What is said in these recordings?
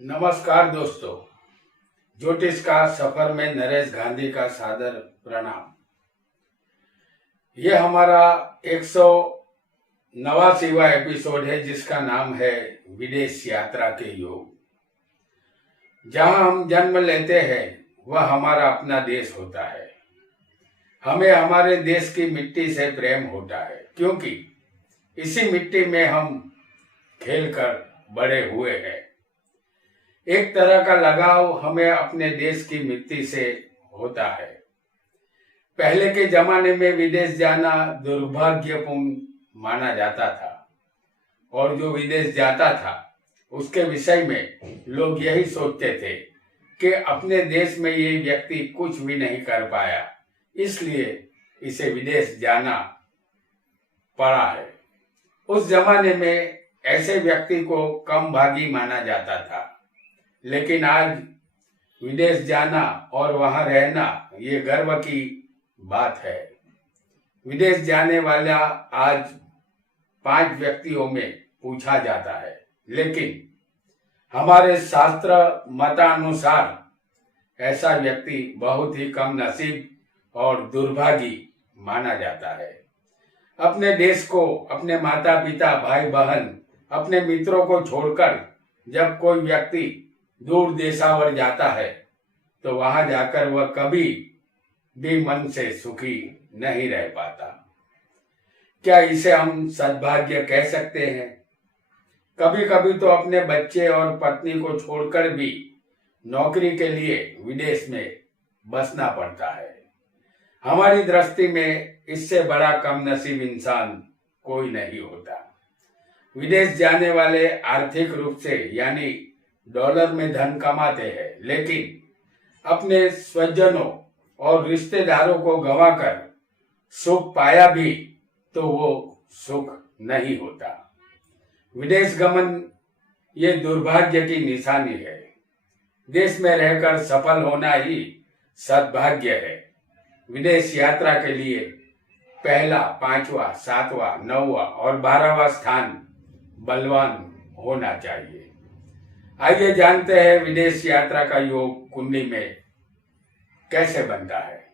नमस्कार दोस्तों, ज्योतिष का सफर में नरेश गांधी का सादर प्रणाम। यह हमारा 189वां एपिसोड है जिसका नाम है विदेश यात्रा के योग। जहां हम जन्म लेते हैं वह हमारा अपना देश होता है। हमें हमारे देश की मिट्टी से प्रेम होता है क्योंकि इसी मिट्टी में हम खेलकर बड़े हुए हैं। एक तरह का लगाव हमें अपने देश की मिट्टी से होता है। पहले के जमाने में विदेश जाना दुर्भाग्यपूर्ण माना जाता था और जो विदेश जाता था उसके विषय में लोग यही सोचते थे कि अपने देश में ये व्यक्ति कुछ भी नहीं कर पाया, इसलिए इसे विदेश जाना पड़ा है। उस जमाने में ऐसे व्यक्ति को कम भागी माना जाता था, लेकिन आज विदेश जाना और वहां रहना ये गर्व की बात है। विदेश जाने वाला आज 5 व्यक्तियों में पूछा जाता है, लेकिन हमारे शास्त्र मतानुसार ऐसा व्यक्ति बहुत ही कम नसीब और दुर्भागी माना जाता है। अपने देश को, अपने माता पिता, भाई बहन, अपने मित्रों को छोड़कर जब कोई व्यक्ति दूर देशावर जाता है तो वहां जाकर वह कभी भी मन से सुखी नहीं रह पाता। क्या इसे हम सद्भाग्य कह सकते हैं? कभी कभी तो अपने बच्चे और पत्नी को छोड़कर भी नौकरी के लिए विदेश में बसना पड़ता है। हमारी दृष्टि में इससे बड़ा कम नसीब इंसान कोई नहीं होता। विदेश जाने वाले आर्थिक रूप से यानी डॉलर में धन कमाते हैं, लेकिन अपने स्वजनों और रिश्तेदारों को गंवाकर सुख पाया भी तो वो सुख नहीं होता। विदेश गमन ये दुर्भाग्य की निशानी है। देश में रहकर सफल होना ही सद्भाग्य है। विदेश यात्रा के लिए पहला, 5वां, 7वां, 9वां और 12वां स्थान बलवान होना चाहिए। आइए जानते हैं विदेश यात्रा का योग कुंडली में कैसे बनता है।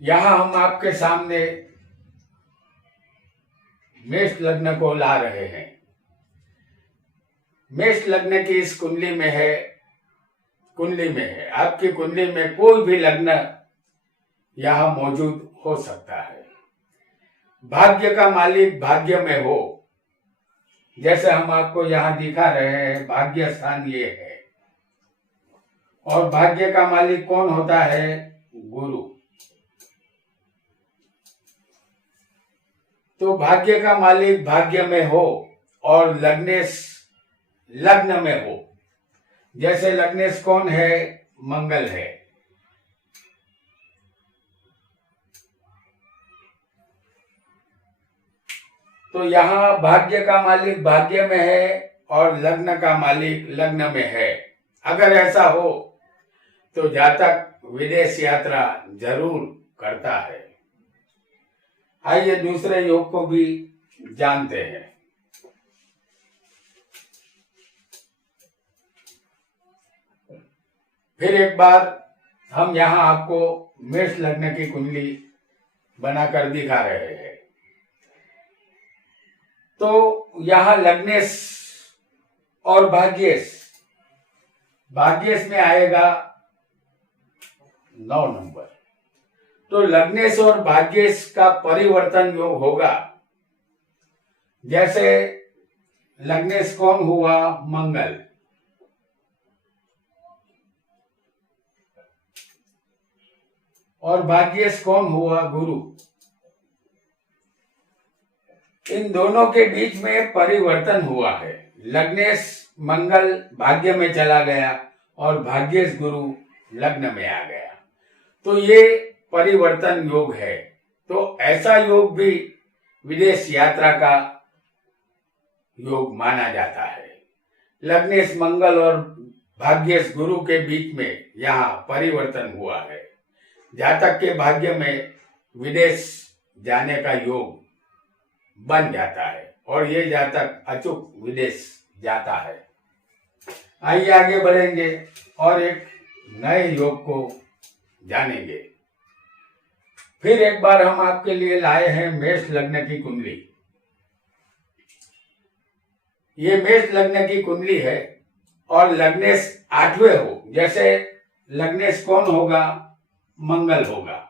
यहां हम आपके सामने मेष लग्न को ला रहे हैं। मेष लग्न की इस कुंडली में है, आपकी कुंडली में कोई भी लग्न यहां मौजूद हो सकता है। भाग्य का मालिक भाग्य में हो, जैसे हम आपको यहां दिखा रहे हैं, भाग्य स्थान ये है। और भाग्य का मालिक कौन होता है? गुरु। तो भाग्य का मालिक भाग्य में हो और लग्नेश लग्न में हो। जैसे लग्नेश कौन है? मंगल है। तो यहाँ भाग्य का मालिक भाग्य में है और लग्न का मालिक लग्न में है। अगर ऐसा हो तो जातक विदेश यात्रा जरूर करता है। आइए दूसरे योग को भी जानते हैं। फिर एक बार हम यहाँ आपको मेष लग्न की कुंडली बनाकर दिखा रहे हैं। तो यहाँ लग्नेश और भाग्येश में आएगा 9 नंबर। तो लग्नेश और भाग्येश का परिवर्तन योग होगा। जैसे लग्नेश कौन हुआ? मंगल। और भाग्येश कौन हुआ? गुरु। इन दोनों के बीच में परिवर्तन हुआ है। लग्नेश मंगल भाग्य में चला गया और भाग्येश गुरु लग्न में आ गया। तो ये परिवर्तन योग है। तो ऐसा योग भी विदेश यात्रा का योग माना जाता है। लग्नेश मंगल और भाग्येश गुरु के बीच में यहाँ परिवर्तन हुआ है। जातक के भाग्य में विदेश जाने का योग बन जाता है और ये जातक अचूक विदेश जाता है। आइए आगे बढ़ेंगे और एक नए योग को जानेंगे। फिर एक बार हम आपके लिए लाए हैं मेष लग्न की कुंडली। ये मेष लग्न की कुंडली है और लग्नेश 8वें हो, जैसे लग्नेश कौन होगा? मंगल होगा,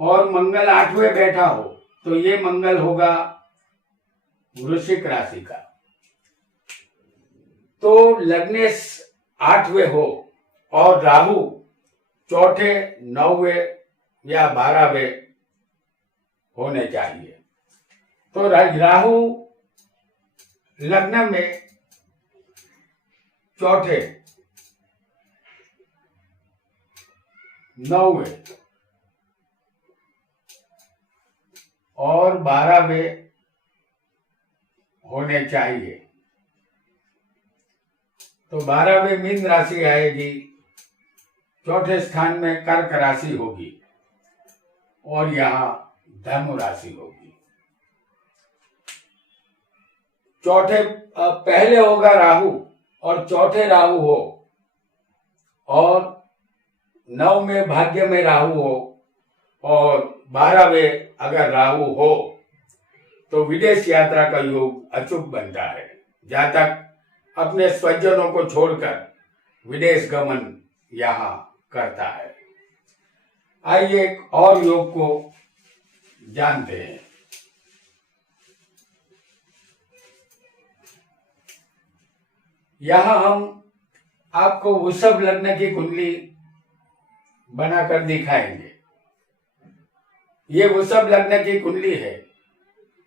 और मंगल 8वें बैठा हो तो ये मंगल होगा वृश्चिक राशि का। तो लग्नेश 8वें हो और राहु 4ठे, 9वें या 12वें होने चाहिए। तो राहु लग्न में 4ठे, 9वें और 12वें होने चाहिए। तो 12वें मीन राशि आएगी, 4ठे स्थान में कर्क राशि होगी और यहाँ धनु राशि होगी। चौथे पहले होगा राहु और 4ठे राहु हो और 9 में भाग्य में राहु हो और 12वें अगर राहु हो तो विदेश यात्रा का योग अचूक बनता है। जातक अपने स्वजनों को छोड़कर विदेश गमन यहाँ करता है। आइए एक और योग को जानते हैं। यहाँ हम आपको वृषभ लग्न की कुंडली बनाकर दिखाएंगे। ये वृषभ लग्न की कुंडली है।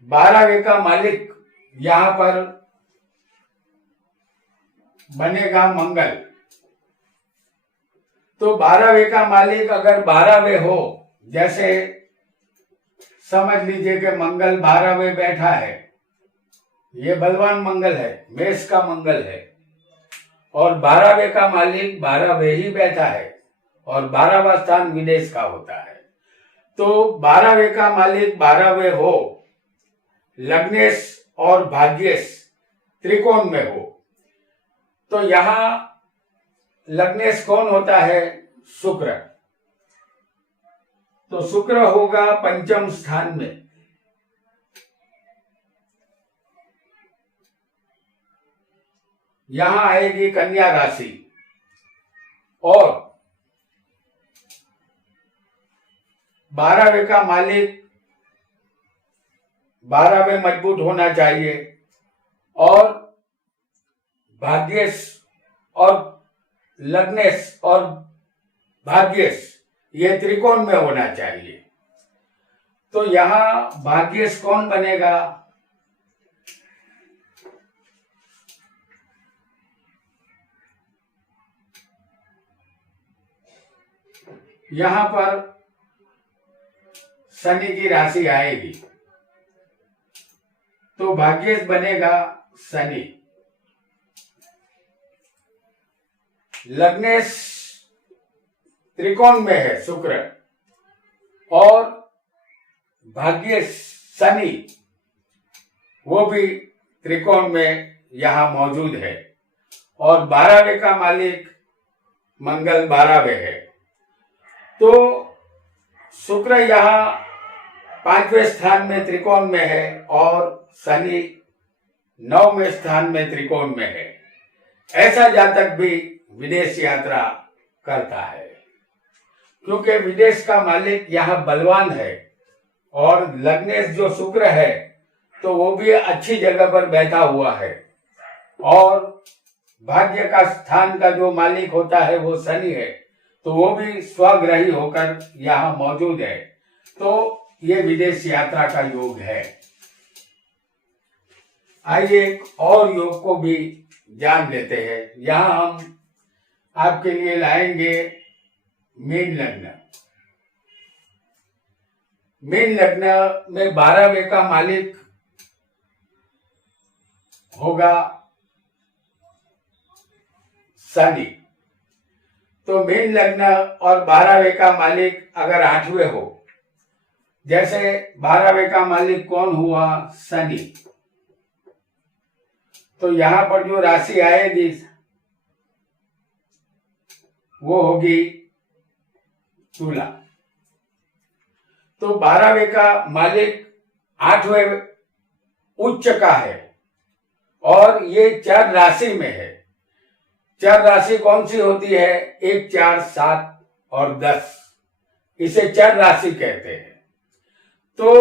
12वें का मालिक यहाँ पर बनेगा मंगल। तो 12वें का मालिक अगर 12वें हो, जैसे समझ लीजिए कि मंगल 12वें बैठा है, ये बलवान मंगल है, मेष का मंगल है, और 12वें का मालिक 12वें ही बैठा है और 12वां स्थान विदेश का होता है। तो 12वें का मालिक 12वें हो, लग्नेश और भाग्येश त्रिकोण में हो, तो यहाँ लग्नेश कौन होता है? शुक्र। तो शुक्र होगा पंचम स्थान में। यहां आएगी कन्या राशि और 12वें का मालिक 12वें मजबूत होना चाहिए और भाग्येश और लग्नेश और भाग्येश ये त्रिकोण में होना चाहिए। तो यहां भाग्येश कौन बनेगा? यहां पर शनि की राशि आएगी तो भाग्येश बनेगा शनि। लग्नेश त्रिकोण में है शुक्र और भाग्येश शनि वो भी त्रिकोण में यहां मौजूद है और 12वें का मालिक मंगल 12वें है। तो शुक्र यहाँ 5वें स्थान में त्रिकोण में है और शनि 9वें स्थान में त्रिकोण में है। ऐसा जातक भी विदेश यात्रा करता है क्योंकि विदेश का मालिक यहाँ बलवान है और लग्नेश जो शुक्र है तो वो भी अच्छी जगह पर बैठा हुआ है और भाग्य का स्थान का जो मालिक होता है वो शनि है, तो वो भी स्वग्रही होकर यहाँ मौजूद है। तो ये विदेश यात्रा का योग है। आइए एक और योग को भी जान लेते हैं। यहाँ हम आपके लिए लाएंगे मीन लग्न। मीन लग्न में 12वें का मालिक होगा शनि। तो मीन लग्न और 12वें का मालिक अगर 8वें हो जैसे 12वें का मालिक कौन हुआ? शनि। तो यहां पर जो राशि आएगी वो होगी तुला। तो 12वें का मालिक 8वें उच्च का है और ये चर राशि में है। चर राशि कौन सी होती है? 1, 4, 7 और 10, इसे चर राशि कहते हैं। तो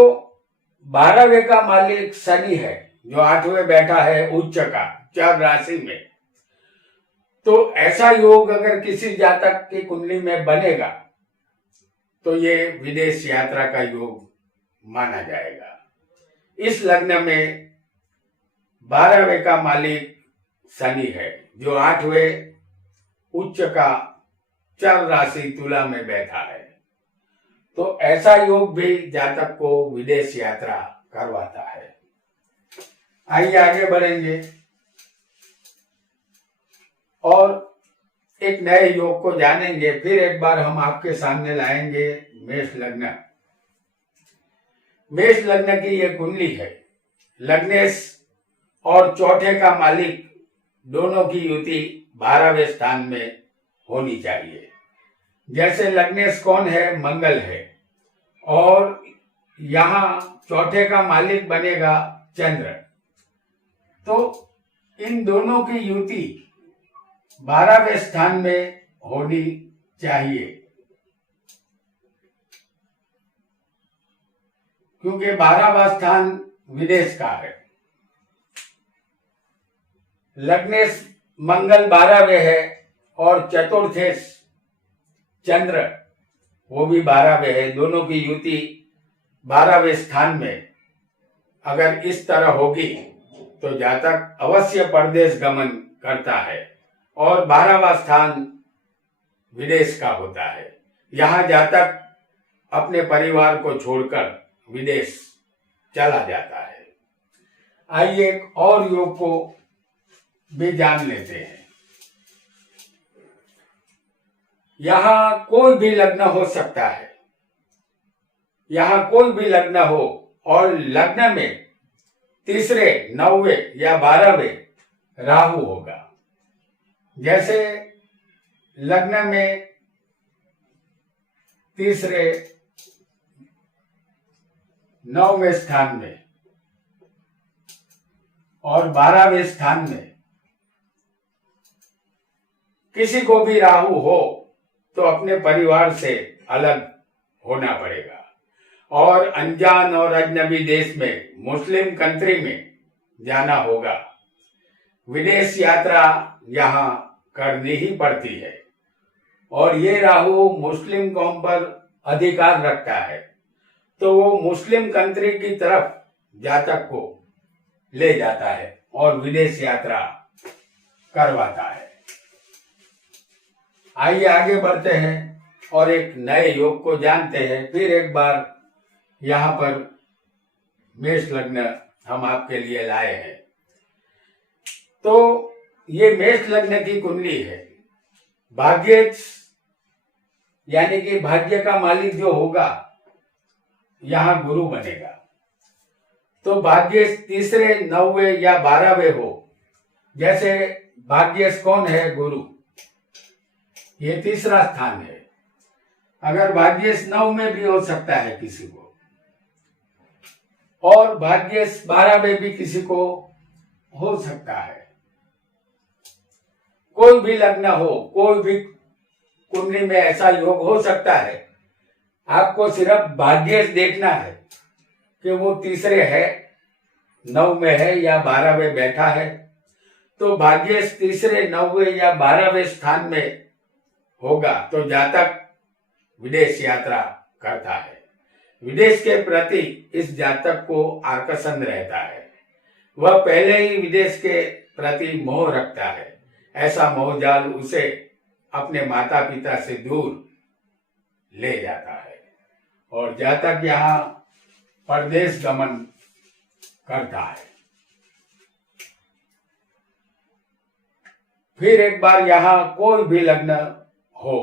12वें का मालिक शनि है जो 8वें बैठा है उच्च का चर राशि में। तो ऐसा योग अगर किसी जातक की कुंडली में बनेगा तो ये विदेश यात्रा का योग माना जाएगा। इस लग्न में 12वें का मालिक शनि है जो 8वें उच्च का चर राशि तुला में बैठा है। तो ऐसा योग भी जातक को विदेश यात्रा करवाता है। आइए आगे बढ़ेंगे और एक नए योग को जानेंगे। फिर एक बार हम आपके सामने लाएंगे मेष लग्न। मेष लग्न की यह कुंडली है। लग्नेश और चौथे का मालिक दोनों की युति 12वें स्थान में होनी चाहिए। जैसे लग्नेश कौन है? मंगल है और यहाँ चौथे का मालिक बनेगा चंद्र। तो इन दोनों की युति 12वें स्थान में होनी चाहिए, क्योंकि 12वां स्थान विदेश का है। लग्नेश मंगल 12वें है और चतुर्थेश चंद्र वो भी 12वें है। दोनों की युति 12वें स्थान में अगर इस तरह होगी तो जातक अवश्य परदेश गमन करता है और 12वां स्थान विदेश का होता है। यहाँ जातक अपने परिवार को छोड़कर विदेश चला जाता है। आइए एक और योग को भी जान लेते हैं। यहाँ कोई भी लग्न हो सकता है, यहाँ कोई भी लग्न हो और लग्न में तीसरे, 9वें या 12वें राहु होगा। जैसे लग्न में तीसरे 9वें स्थान में और 12वें स्थान में किसी को भी राहु हो तो अपने परिवार से अलग होना पड़ेगा और अनजान और अजनबी देश में, मुस्लिम कंट्री में जाना होगा। विदेश यात्रा यहाँ करनी ही पड़ती है और ये राहु मुस्लिम कौम पर अधिकार रखता है, तो वो मुस्लिम कंट्री की तरफ जातक को ले जाता है और विदेश यात्रा करवाता है। आइए आगे बढ़ते हैं और एक नए योग को जानते हैं। फिर एक बार यहाँ पर मेष लग्न हम आपके लिए लाए हैं। तो ये मेष लग्न की कुंडली है। भाग्य यानी कि भाग्य का मालिक जो होगा यहाँ गुरु बनेगा। तो भाग्य तीसरे, 9वें या 12वें हो। जैसे भाग्य कौन है? गुरु, ये तीसरा स्थान है। अगर भाग्य 9 में भी हो सकता है किसी को और भाग्य 12 में भी किसी को हो सकता है। कोई भी लग्न हो, कोई भी कुंडली में ऐसा योग हो सकता है। आपको सिर्फ भाग्य देखना है कि वो तीसरे है, 9 में है या 12वें बैठा है। तो भाग्य तीसरे, 9वें या 12वें स्थान में होगा तो जातक विदेश यात्रा करता है। विदेश के प्रति इस जातक को आकर्षण रहता है। वह पहले ही विदेश के प्रति मोह रखता है। ऐसा मोहजाल उसे अपने माता पिता से दूर ले जाता है और जातक यहाँ परदेश गमन करता है। फिर एक बार यहाँ कोई भी लग्न हो,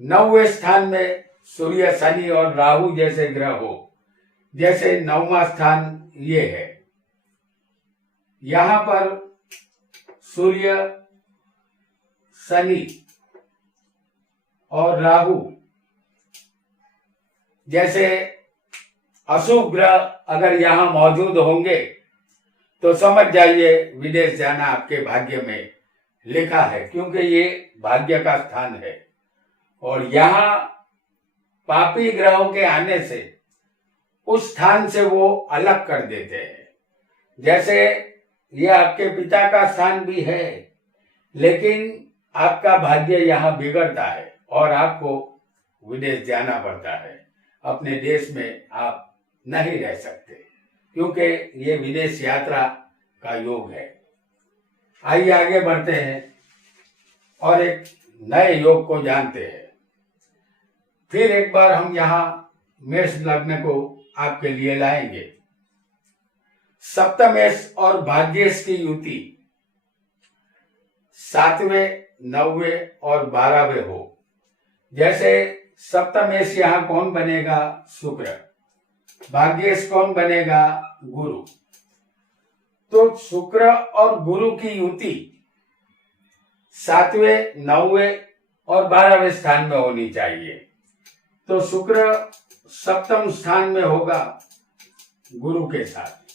9वें स्थान में सूर्य, शनि और राहु जैसे ग्रह हो, जैसे 9वां स्थान ये है। यहां पर सूर्य, शनि और राहु जैसे अशुभ ग्रह अगर यहां मौजूद होंगे तो समझ जाइए विदेश जाना आपके भाग्य में लिखा है, क्योंकि ये भाग्य का स्थान है। और यहाँ पापी ग्रहों के आने से उस स्थान से वो अलग कर देते हैं। जैसे ये आपके पिता का स्थान भी है, लेकिन आपका भाग्य यहाँ बिगड़ता है और आपको विदेश जाना पड़ता है। अपने देश में आप नहीं रह सकते, क्योंकि ये विदेश यात्रा का योग है। आइए आगे बढ़ते हैं और एक नए योग को जानते हैं। फिर एक बार हम यहाँ मेष लग्न को आपके लिए लाएंगे। सप्तमेश और भाग्येश की युति 7वें, 9वें और 12वें हो। जैसे सप्तमेश यहाँ कौन बनेगा? शुक्र। भाग्येश कौन बनेगा? गुरु। तो शुक्र और गुरु की युति 7वें, 9वें और 12वें स्थान में होनी चाहिए। तो शुक्र सप्तम स्थान में होगा गुरु के साथ।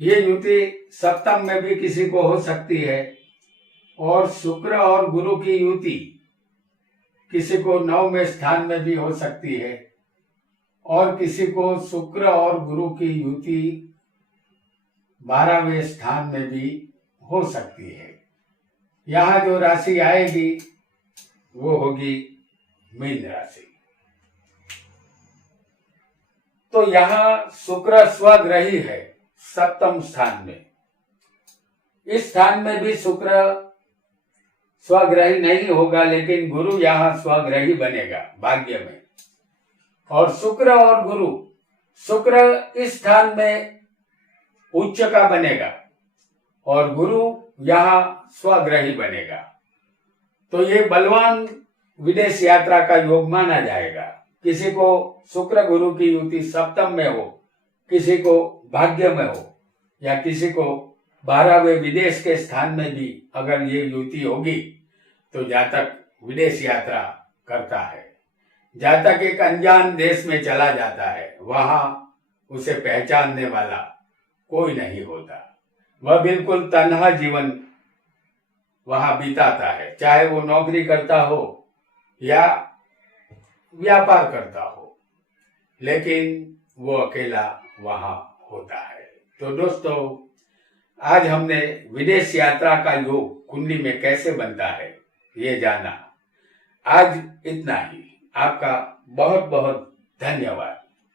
ये युति सप्तम में भी किसी को हो सकती है, और शुक्र और गुरु की युति किसी को 9वें स्थान में भी हो सकती है, और किसी को शुक्र और गुरु की युति 12वें स्थान में भी हो सकती है। यहाँ जो राशि आएगी वो होगी मीन राशि। तो यहाँ शुक्र स्वग्रही है सप्तम स्थान में। इस स्थान में भी शुक्र स्वग्रही नहीं होगा, लेकिन गुरु यहाँ स्वग्रही बनेगा भाग्य में। और शुक्र और गुरु, शुक्र इस स्थान में उच्च का बनेगा और गुरु यहाँ स्वग्रही बनेगा। तो ये बलवान विदेश यात्रा का योग माना जाएगा। किसी को शुक्र गुरु की युति सप्तम में हो, किसी को भाग्य में हो, या किसी को 12वें विदेश के स्थान में भी अगर ये युति होगी तो जातक विदेश यात्रा करता है। जातक एक अनजान देश में चला जाता है, वहां उसे पहचानने वाला कोई नहीं होता। वह बिल्कुल तन्हा जीवन वहां बिताता है, चाहे वो नौकरी करता हो या व्यापार करता हो, लेकिन वो अकेला वहां होता है। तो दोस्तों, आज हमने विदेश यात्रा का योग कुंडली में कैसे बनता है ये जाना। आज इतना ही। आपका बहुत बहुत धन्यवाद।